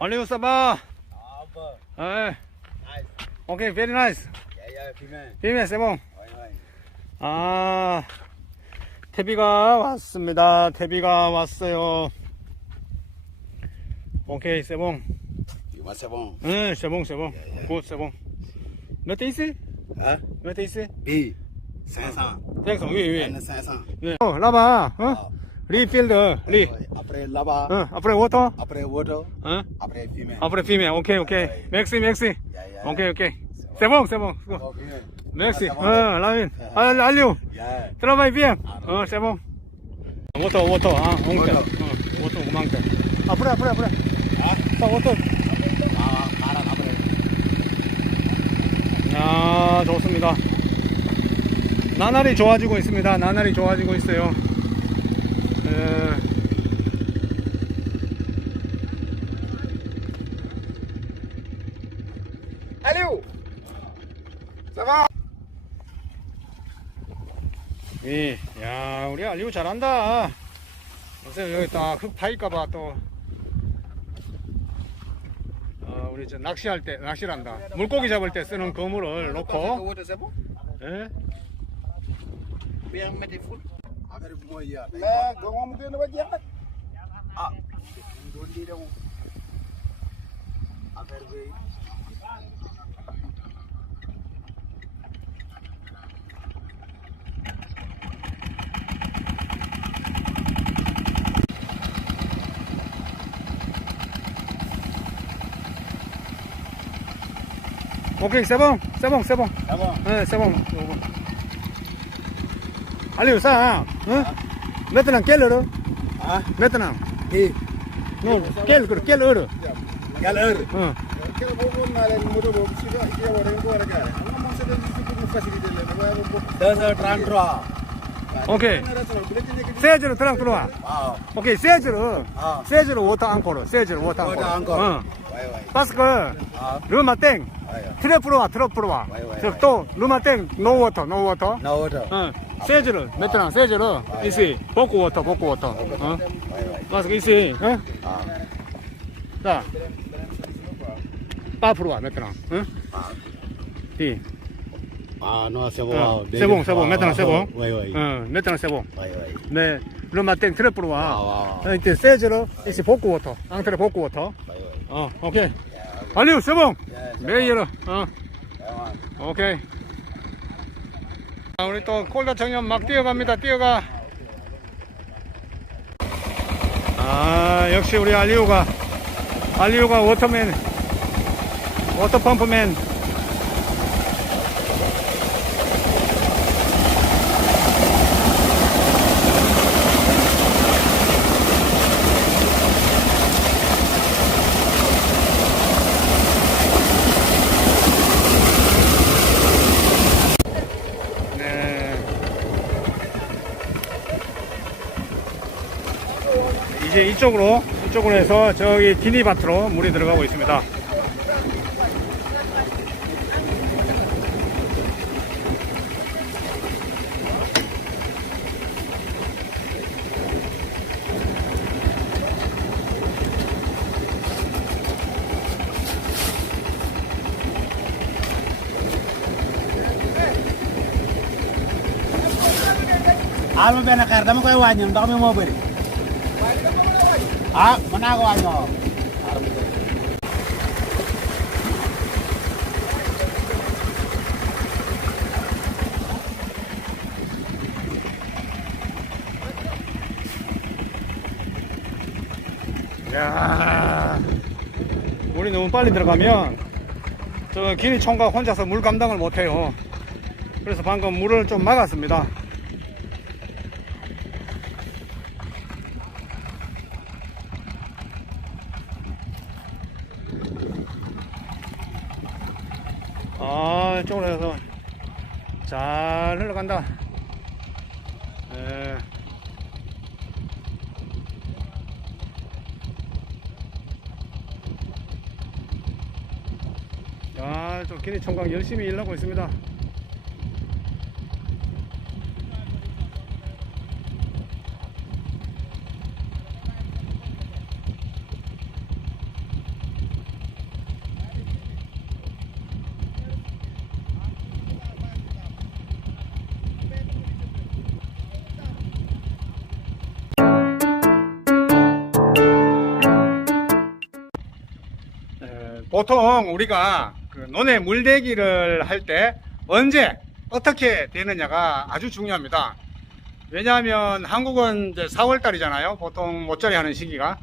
Ah, apa? Eh, Nice. okay, very nice. Ya, ya, female. 비밀 세봉. Oi, oi. 아, 태비가 왔습니다. 태비가 왔어요. 오케이, 세봉. Gimana sih, Bang? 응, 세봉, 세봉. 예, 예. 굿, 세봉. 몇대 있어? Hah? 몇대 있어? B. Saya 대성, 위, 위. 예. 어, 라바, 어? 어, 앞으로 워터. Apre water. 어? Apre female. 앞으로 피메. 오케이, 오케이. 맥시, 맥시. 오케이, 오케이. 세봉, 세봉. 맥시. 어, Sama. 라민. 알, 알류. Ya. 들어봐이 비엠. 어, 세봉. 워터, 워터. 아, 옹태. 워터. 어, 워터. 앞으로, 앞으로, 앞으로. Ah, 자, 워터. ah, karan apre. 야, 좋습니다. 나날이 좋아지고 있습니다. 나날이 좋아지고 있어요. 에, Aliu. Sama. 예, 야, 우리 알리오 잘한다. 요새 여기 딱흙 파일까봐 또, 어, 우리 저 낚시할 때, 낚시를 한다. 물고기 잡을 때 쓰는 그물을 놓고, water siapa? 예? Yang mati full. Apre mo ya. Lah, gawang mo din ba jahat? Ah. Dondi dong. Apre be. 오케이, 세봉, 세봉, 세봉. Sama. 예, 세봉. 요거. 알리오 싸, 응? 메트랑 깰르르? Ah, 메트랑. eh. 노, 깰, 그래, 깰르르. Galer. 응. Kaya boobu naa leen moto boobu si nga si yow da nga ko war a gaare xam nga moom c'est des pour facilité leen waaye moom boobu. 233. 오케이. 세즈로 들어가 들어와. 오케이, 세즈로. 아. 세즈로 워터 앙코르. 세즈로 워터. 바스크, ah 르마 땡. 트랩으로 와, 트랩으로 와. 와이, 와이, 저 와이. 또, 르마 땡, 노 워터, 노 워터. 세즈로, 메트랑 세즈로. 와이, 이시, 복구 워터, 복구 워터. 응. waay waay. 바스크 이시, 응? ah 자. 빠프로 와, 메트랑. 응? 이. ah non c'est bon. 응. waaw. 세봉, 세봉, 메트랑 세봉. 응, 메트랑 세봉. waay waay. 네, 르마 땡, 트랩으로 와. 어, 이때 세즈로, 이시 복구 워터. 앙트레 복구 워터. 어, 오케이. 야, 알리오, 세봉. 야, 메이로. 어. 야, 오케이. 자, 우리 또 콜라 청년 막 뛰어갑니다. 뛰어가. 아, 역시 우리 알리오가 알리오가 워터맨 워터펌프맨 이제 이쪽으로 이쪽으로 해서 저기 디니밭으로 물이 들어가고 있습니다. ah ma benn xeer dama koy wàññi ndox mi moo bëri. Ah wàññi waaw. 야 물이 너무 빨리 들어가면 저 기니 총각 혼자서 물 감당을 못해요. 그래서 방금 물을 좀 막았습니다. 아, 이 쪽으로 해서 잘 흘러간다. 예. 아, 또 기니 총각 열심히 일하고 있습니다. 보통 우리가 그 논에 물대기를 할 때 언제 어떻게 되느냐가 아주 중요합니다. 왜냐하면 한국은 이제 4월 달이잖아요. 보통 모짜리 하는 시기가.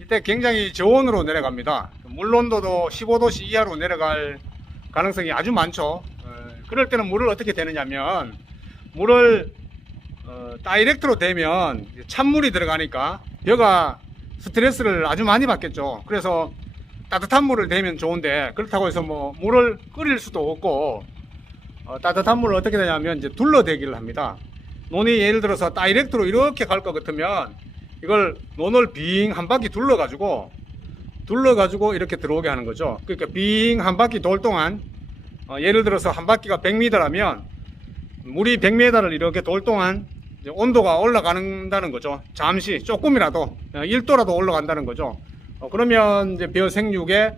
이때 굉장히 저온으로 내려갑니다. 물 온도도 15도씨 이하로 내려갈 가능성이 아주 많죠. 어, 그럴 때는 물을 어떻게 되느냐면 물을 어, 다이렉트로 대면 찬물이 들어가니까 벼가 스트레스를 아주 많이 받겠죠. 그래서 따뜻한 물을 대면 좋은데 그렇다고 해서 뭐 물을 끓일 수도 없고 어, 따뜻한 물을 어떻게 되냐면 이제 둘러대기를 합니다. 논이 예를 들어서 다이렉트로 이렇게 갈 것 같으면 이걸 논을 빙 한 바퀴 둘러가지고 둘러가지고 이렇게 들어오게 하는 거죠. 그러니까 빙 한 바퀴 돌 동안 어, 예를 들어서 한 바퀴가 100m라면 물이 100m를 이렇게 돌 동안 온도가 올라간다는 거죠. 잠시 조금이라도 어, 1도라도 올라간다는 거죠. 어, 그러면 이제 벼 생육에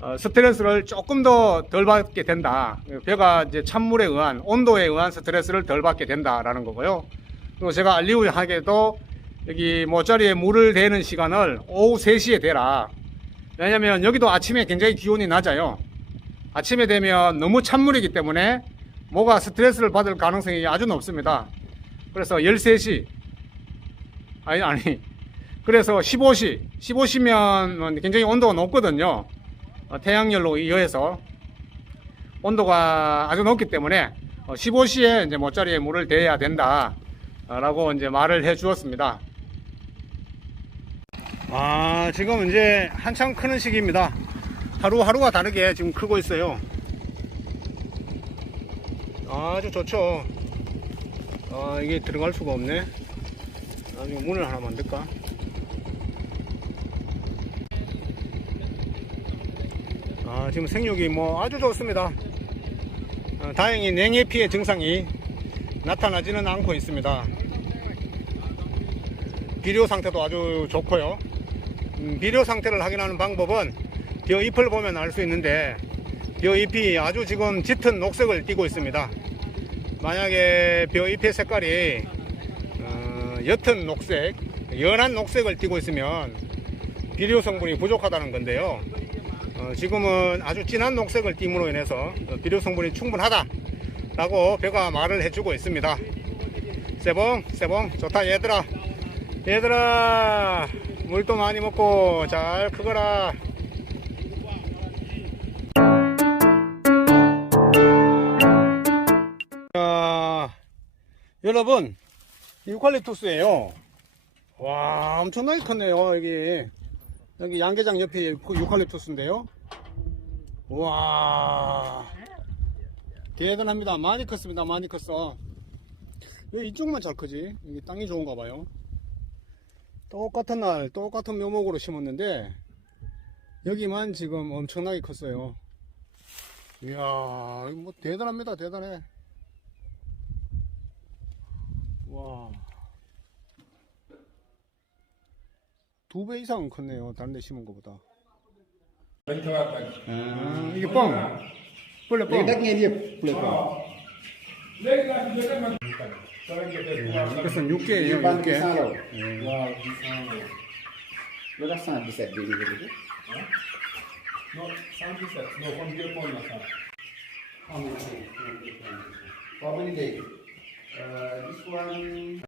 어, 스트레스를 조금 더 덜 받게 된다. 벼가 이제 찬물에 의한 온도에 의한 스트레스를 덜 받게 된다라는 거고요. 그리고 제가 알리우하게도 여기 모짜리에 물을 대는 시간을 오후 3시에 대라. 왜냐면 여기도 아침에 굉장히 기온이 낮아요. 아침에 되면 너무 찬물이기 때문에 모가 스트레스를 받을 가능성이 아주 높습니다. 그래서 13시, 아니, 아니. 그래서 15시, 15시면 굉장히 온도가 높거든요. 어, 태양열로 의해서 온도가 아주 높기 때문에 15시에 이제 모짜리에 물을 대야 된다. 라고 이제 말을 해 주었습니다. 아, 지금 이제 한참 크는 시기입니다. 하루하루가 다르게 지금 크고 있어요. 아주 좋죠. 아, 이게 들어갈 수가 없네. 나중에 문을 하나 만들까? 아, 지금 생육이 뭐 아주 좋습니다. 어, 다행히 냉해 피해 증상이 나타나지는 않고 있습니다. 비료 상태도 아주 좋고요. 음, 비료 상태를 확인하는 방법은 벼 잎을 보면 알 수 있는데 벼 잎이 아주 지금 짙은 녹색을 띠고 있습니다. 만약에 벼 잎의 색깔이 어, 옅은 녹색, 연한 녹색을 띠고 있으면 비료 성분이 부족하다는 건데요. 어, 지금은 아주 진한 녹색을 띠므로 인해서 어, 비료 성분이 충분하다 라고 벼가 말을 해주고 있습니다. 세봉, 세봉, 좋다 얘들아. 얘들아, 물도 많이 먹고 잘 크거라. 자, 여러분, 유칼립투스예요. 와, 엄청나게 컸네요, 여기. 여기 양계장 옆에 그 유칼립투스인데요. 와, 대단합니다. 많이 컸습니다. 많이 컸어. 왜 이쪽만 잘 크지? 여기 땅이 좋은가 봐요. 똑같은 날, 똑같은 묘목으로 심었는데, 여기만 지금 엄청나게 컸어요. 이야, 뭐 대단합니다. 대단해. 와. 두 배 이상은 컸네요. 다른 데 심은 것보다. 아, 이게 뻥. 원래 뻥. đất nghe gì? Được rồi. 이것은 육개예요, Ban 육개. bisa rồi. Nó đã sang thì sẽ bị gì vậy? How many days? Uh, this one,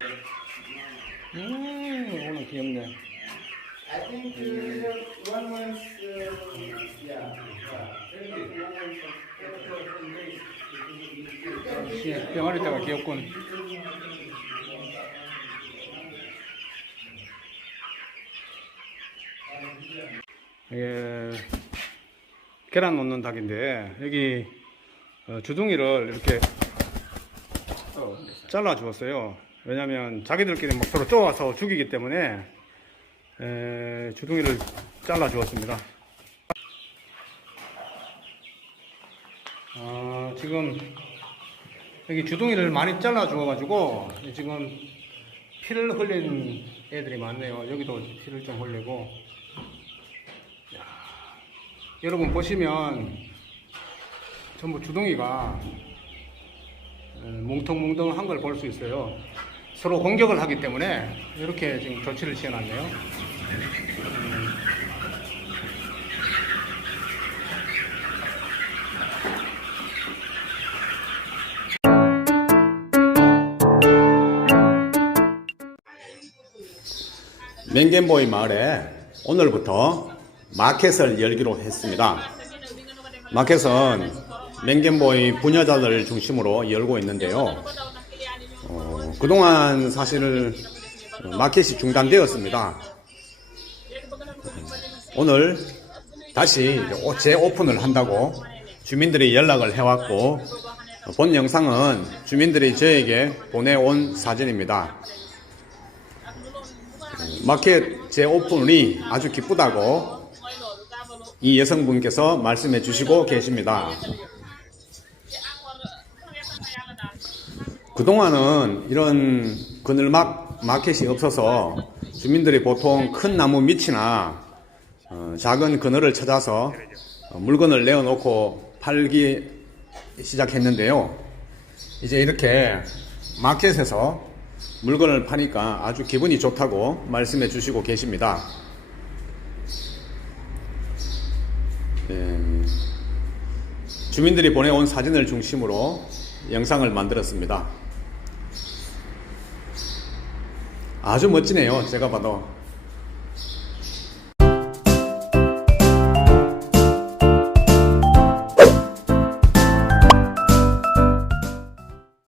음, 오늘 귀엽네. I think uh, one month. Uh, yeah. yeah. 병아리 때가 귀엽군. 예, 계란 놓는 닭인데 여기 어, 주둥이를 이렇게 잘라 주었어요. 왜냐면 자기들끼리 막 서로 쪼아서 죽이기 때문에 에, 주둥이를 잘라 주었습니다. 아, 지금 여기 주둥이를 많이 잘라 주어 가지고 지금 피를 흘린 애들이 많네요. 여기도 피를 좀 흘리고. 야, 여러분 보시면 전부 주둥이가 에, 뭉텅뭉텅한 걸 볼 수 있어요. 서로 공격을 하기 때문에 이렇게 지금 조치를 취해놨네요. 맹겐보이 마을에 오늘부터 마켓을 열기로 했습니다. 마켓은 맹겐보이 분야자들 중심으로 열고 있는데요. 어, 그동안 사실 마켓이 중단되었습니다. 오늘 다시 재오픈을 한다고 주민들이 연락을 해왔고 본 영상은 주민들이 저에게 보내온 사진입니다. 마켓 재오픈이 아주 기쁘다고 이 여성분께서 말씀해 주시고 계십니다. 그동안은 이런 그늘막 마켓이 없어서 주민들이 보통 큰 나무 밑이나 어, 작은 그늘을 찾아서 어, 물건을 내어놓고 팔기 시작했는데요. 이제 이렇게 마켓에서 물건을 파니까 아주 기분이 좋다고 말씀해 주시고 계십니다. 예, 주민들이 보내온 사진을 중심으로 영상을 만들었습니다. 아주 멋지네요. 제가 봐도.